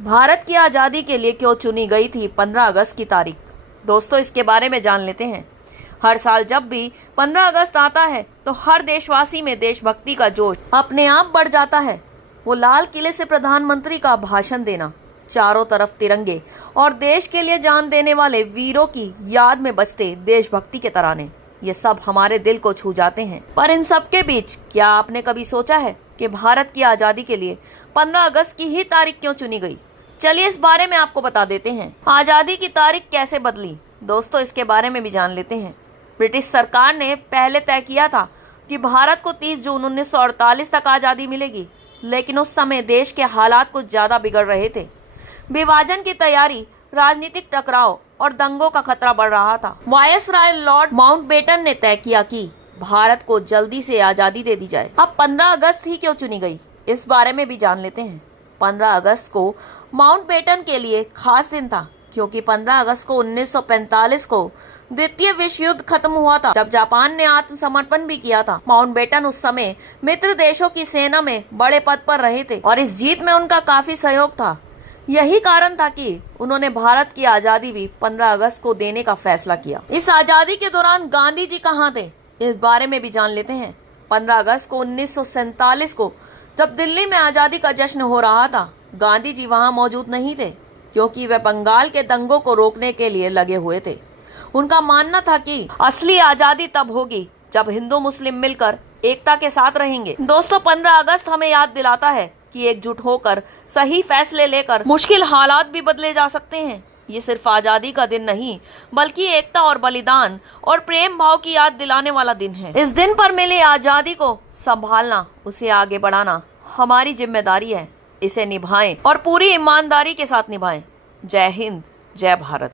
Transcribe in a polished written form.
भारत की आज़ादी के लिए क्यों चुनी गई थी 15 अगस्त की तारीख? दोस्तों, इसके बारे में जान लेते हैं। हर साल जब भी 15 अगस्त आता है तो हर देशवासी में देशभक्ति का जोश अपने आप बढ़ जाता है। वो लाल किले से प्रधानमंत्री का भाषण देना, चारों तरफ तिरंगे और देश के लिए जान देने वाले वीरों की याद में बजते देशभक्ति के तराने, ये सब हमारे दिल को छू जाते हैं। पर इन सब के बीच क्या आपने कभी सोचा है कि भारत की आज़ादी के लिए 15 अगस्त की ही तारीख क्यों चुनी गई? चलिए इस बारे में आपको बता देते हैं। आज़ादी की तारीख कैसे बदली? दोस्तों, इसके बारे में भी जान लेते हैं। ब्रिटिश सरकार ने पहले तय किया था कि भारत को 30 जून 1948 तक आज़ादी मिलेगी, लेकिन उस समय देश के हालात कुछ ज्यादा बिगड़ रहे थे। विभाजन की तैयारी, राजनीतिक टकराव और दंगों का खतरा बढ़ रहा था। वायसराय लॉर्ड माउंटबेटन ने तय किया कि भारत को जल्दी से आज़ादी दे दी जाए। अब 15 अगस्त ही क्यों चुनी गई, इस बारे में भी जान लेते हैं। 15 अगस्त को माउंटबेटन के लिए खास दिन था, क्योंकि 15 अगस्त को 1945 को द्वितीय विश्व युद्ध खत्म हुआ था, जब जापान ने आत्मसमर्पण भी किया था। माउंटबेटन उस समय मित्र देशों की सेना में बड़े पद पर रहे थे और इस जीत में उनका काफी सहयोग था। यही कारण था कि उन्होंने भारत की आज़ादी भी 15 अगस्त को देने का फैसला किया। इस आज़ादी के दौरान गांधी जी कहाँ थे, इस बारे में भी जान लेते हैं। 15 अगस्त को 1947 को जब दिल्ली में आज़ादी का जश्न हो रहा था, गांधी जी वहां मौजूद नहीं थे, क्योंकि वे बंगाल के दंगों को रोकने के लिए लगे हुए थे। उनका मानना था कि असली आज़ादी तब होगी जब हिंदू मुस्लिम मिलकर एकता के साथ रहेंगे। दोस्तों, 15 अगस्त हमें याद दिलाता है कि एकजुट होकर सही फैसले लेकर मुश्किल हालात भी बदले जा सकते हैं। ये सिर्फ आज़ादी का दिन नहीं, बल्कि एकता और बलिदान और प्रेम भाव की याद दिलाने वाला दिन है। इस दिन पर मिले आज़ादी को संभालना, उसे आगे बढ़ाना हमारी जिम्मेदारी है। इसे निभाएं और पूरी ईमानदारी के साथ निभाएं। जय हिंद, जय भारत।